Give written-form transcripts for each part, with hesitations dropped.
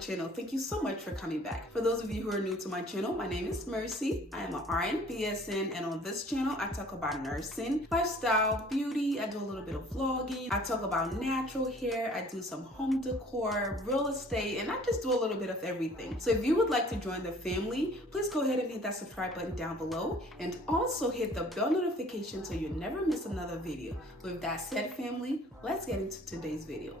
channel. Thank you so much for coming back. For those of you who are new to my channel, my name is Mercy. I am an RN BSN, and on this channel I talk about nursing, lifestyle, beauty. I do a little bit of vlogging. I talk about natural hair. I do some home decor, real estate, and I just do a little bit of everything. So if you would like to join the family, please go ahead and hit that subscribe button down below, and also hit the bell notification so you never miss another video. With that said, family, let's get into today's video.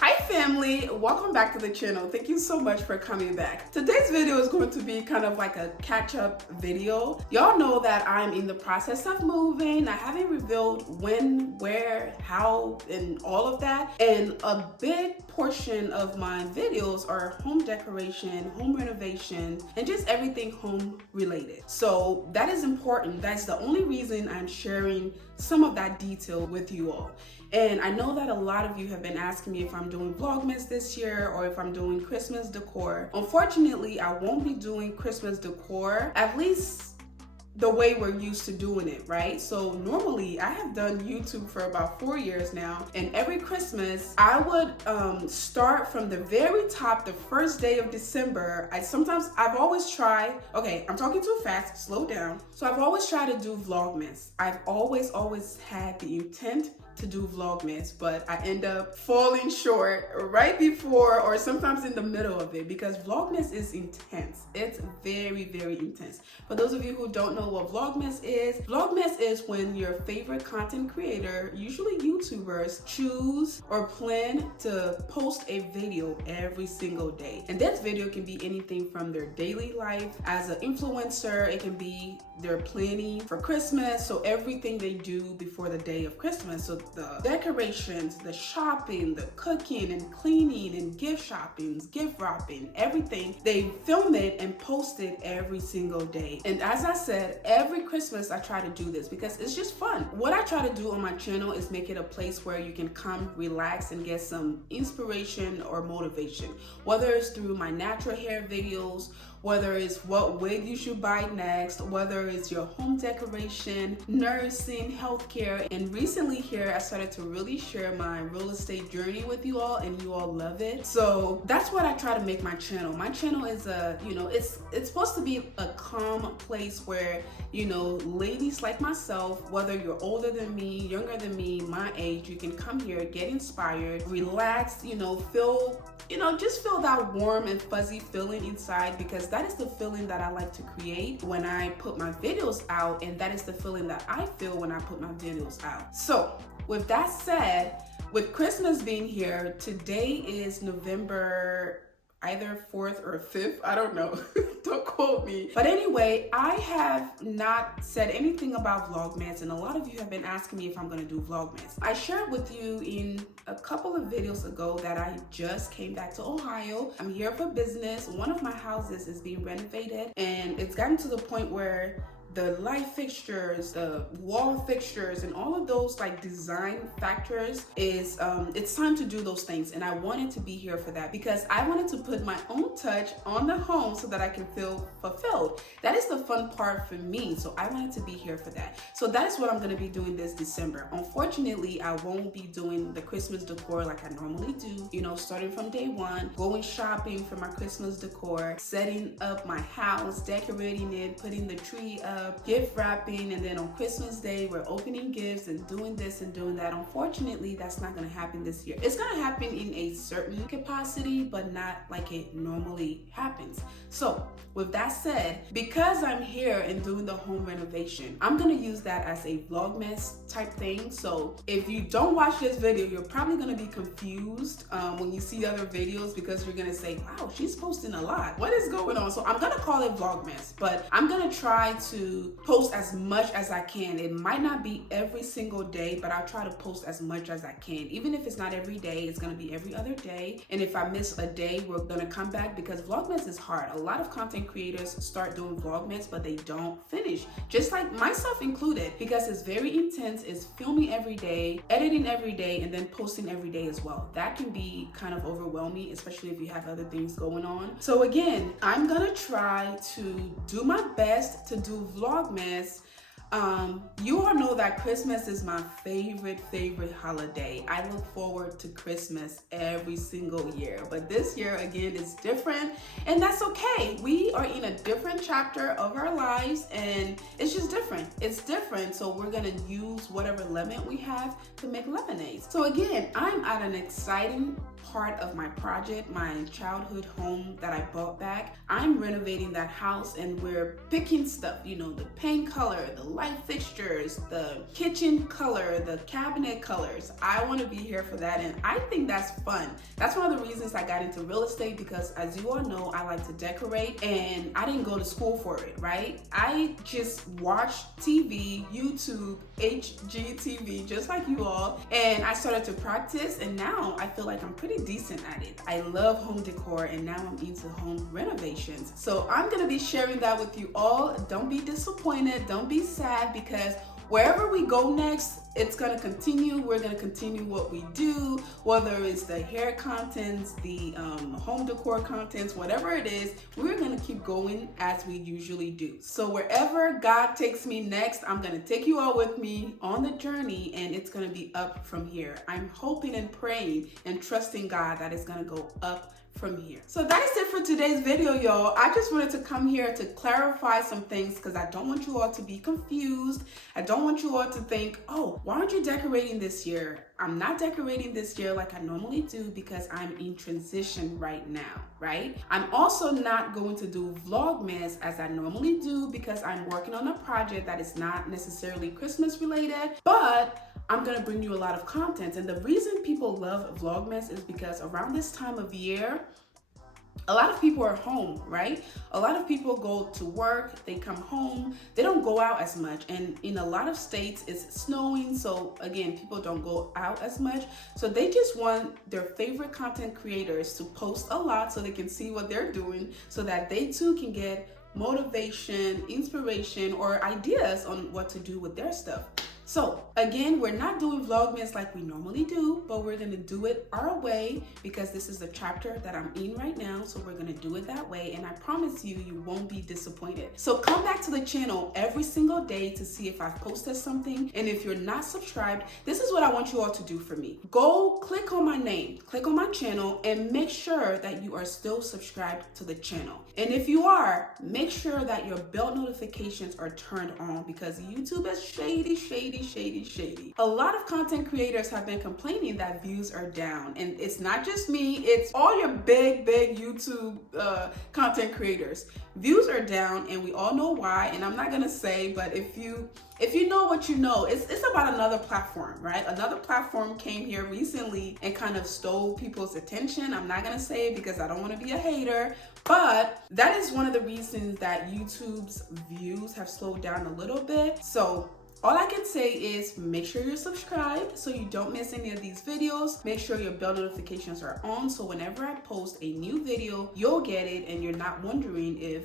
Hi family, welcome back to the channel. Thank you so much for coming back. Today's video is going to be kind of like a catch-up video. Y'all know that I'm in the process of moving. I haven't revealed when, where, how, and all of that. And a big portion of my videos are home decoration, home renovation, and just everything home related. So that is important. That's the only reason I'm sharing some of that detail with you all. And I know that a lot of you have been asking me if I'm doing VLOGMAS this year or if I'm doing Christmas decor. Unfortunately, I won't be doing Christmas decor, at least the way we're used to doing it, right? So normally I have done YouTube for about 4 years now, and every Christmas I would start from the very top, the first day of December. I've always tried, okay, I'm talking too fast, slow down. So I've always tried to do VLOGMAS. I've always had the intent to do VLOGMAS, but I end up falling short right before or sometimes in the middle of it, because VLOGMAS is intense. It's very, very intense. For those of you who don't know what VLOGMAS is when your favorite content creator, usually YouTubers, choose or plan to post a video every single day. And that video can be anything from their daily life as an influencer. It can be their planning for Christmas, so everything they do before the day of Christmas. So the decorations, the shopping, the cooking and cleaning and gift shopping, gift wrapping, everything, they film it and post it every single day. And as I said, every Christmas I try to do this because it's just fun. What I try to do on my channel is make it a place where you can come, relax, and get some inspiration or motivation, whether it's through my natural hair videos, whether it's what wig you should buy next, whether it's your home decoration, nursing, healthcare. And recently here, I started to really share my real estate journey with you all, and you all love it. So that's what I try to make my channel. My channel is it's supposed to be a calm place where, ladies like myself, whether you're older than me, younger than me, my age, you can come here, get inspired, relax, just feel that warm and fuzzy feeling inside, because that is the feeling that I like to create when I put my videos out, and that is the feeling that I feel when I put my videos out. So with that said, with Christmas being here, today is November either 4th or 5th, I don't know, don't quote me. But anyway, I have not said anything about VLOGMAS, and a lot of you have been asking me if I'm gonna do VLOGMAS. I shared with you in a couple of videos ago that I just came back to Ohio. I'm here for business. One of my houses is being renovated, and it's gotten to the point where the light fixtures, the wall fixtures, and all of those like design factors is it's time to do those things. And I wanted to be here for that because I wanted to put my own touch on the home so that I can feel fulfilled. That is the fun part for me. So I wanted to be here for that. So that is what I'm going to be doing this December. Unfortunately, I won't be doing the Christmas decor like I normally do, starting from day one, going shopping for my Christmas decor, setting up my house, decorating it, putting the tree up, gift wrapping, and then on Christmas Day we're opening gifts and doing this and doing that. Unfortunately, that's not going to happen this year. It's going to happen in a certain capacity, but not like it normally happens. So with that said, because I'm here and doing the home renovation, I'm going to use that as a VLOGMAS type thing. So if you don't watch this video, you're probably going to be confused when you see other videos, because you're going to say, wow, she's posting a lot. What is going on? So I'm going to call it VLOGMAS, but I'm going to try to post as much as I can. It might not be every single day, but I'll try to post as much as I can. Even if it's not every day, it's going to be every other day. And if I miss a day, we're going to come back, because VLOGMAS is hard. A lot of content creators start doing VLOGMAS, but they don't finish, just like myself included, because it's very intense. It's filming every day, editing every day, and then posting every day as well. That can be kind of overwhelming, especially if you have other things going on. So again, I'm gonna try to do my best to do VLOGMAS You all know that Christmas is my favorite holiday. I look forward to Christmas every single year, but this year again is different, and that's okay. We are in a different chapter of our lives, and it's just different. It's different, so we're gonna use whatever lemon we have to make lemonade. So again, I'm at an exciting part of my project, my childhood home that I bought back. I'm renovating that house, and we're picking stuff, you know, the paint color, the light fixtures, the kitchen color, the cabinet colors. I want to be here for that, and I think that's fun. That's one of the reasons I got into real estate, because as you all know, I like to decorate, and I didn't go to school for it, right? I just watched TV, YouTube, HGTV, just like you all, and I started to practice, and now I feel like I'm pretty decent at it. I love home decor, and now I'm into home renovations. So I'm gonna be sharing that with you all. Don't be disappointed, don't be sad, because wherever we go next, it's gonna continue. We're gonna continue what we do, whether it's the hair contents, the home decor contents, whatever it is, we're gonna keep going as we usually do. So wherever God takes me next, I'm gonna take you all with me on the journey, and it's gonna be up from here. I'm hoping and praying and trusting God that it's gonna go up from here. So that's it for today's video, y'all. I just wanted to come here to clarify some things, because I don't want you all to be confused. I don't want you all to think, oh, why aren't you decorating this year? I'm not decorating this year like I normally do because I'm in transition right now, right? I'm also not going to do Vlogmas as I normally do because I'm working on a project that is not necessarily Christmas related, but I'm gonna bring you a lot of content. And the reason people love Vlogmas is because around this time of year, a lot of people are home, right? A lot of people go to work, they come home, they don't go out as much. And in a lot of states, it's snowing. So again, people don't go out as much. So they just want their favorite content creators to post a lot so they can see what they're doing, so that they too can get motivation, inspiration, or ideas on what to do with their stuff. So again, we're not doing Vlogmas like we normally do, but we're gonna do it our way because this is the chapter that I'm in right now. So we're gonna do it that way, and I promise you, you won't be disappointed. So come back to the channel every single day to see if I've posted something. And if you're not subscribed, this is what I want you all to do for me. Go click on my name, click on my channel, and make sure that you are still subscribed to the channel. And if you are, make sure that your bell notifications are turned on, because YouTube is shady. A lot of content creators have been complaining that views are down, and it's not just me, it's all your big YouTube content creators. Views are down, and we all know why, and I'm not gonna say, but if you know what you know, it's about another platform, right? Another platform came here recently and kind of stole people's attention. I'm not gonna say it because I don't want to be a hater, but that is one of the reasons that YouTube's views have slowed down a little bit. So all I can say is make sure you're subscribed so you don't miss any of these videos. Make sure your bell notifications are on, so whenever I post a new video, you'll get it, and you're not wondering if,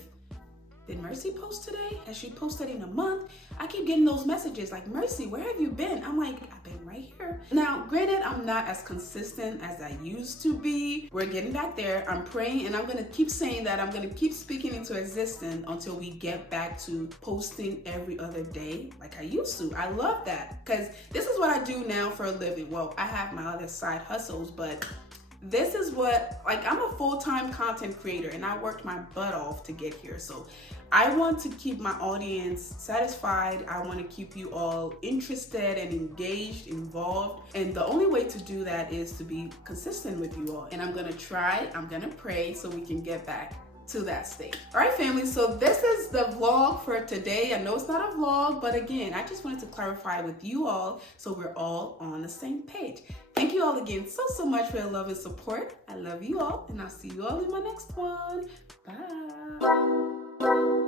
did Mercy post today? Has she posted in a month? I keep getting those messages like, Mercy, where have you been? I'm like, I've been right here. Now, granted, I'm not as consistent as I used to be. We're getting back there. I'm praying, and I'm gonna keep saying that. I'm gonna keep speaking into existence until we get back to posting every other day like I used to. I love that, because this is what I do now for a living. Well, I have my other side hustles, but this is what, like, I'm a full-time content creator, and I worked my butt off to get here. So I want to keep my audience satisfied. I want to keep you all interested and engaged, involved. And the only way to do that is to be consistent with you all. And I'm going to try, I'm going to pray so we can get back to that state. All right, family, so this is the vlog for today. I know it's not a vlog, but again, I just wanted to clarify with you all so we're all on the same page. Thank you all again so much for your love and support. I love you all, and I'll see you all in my next one. Bye.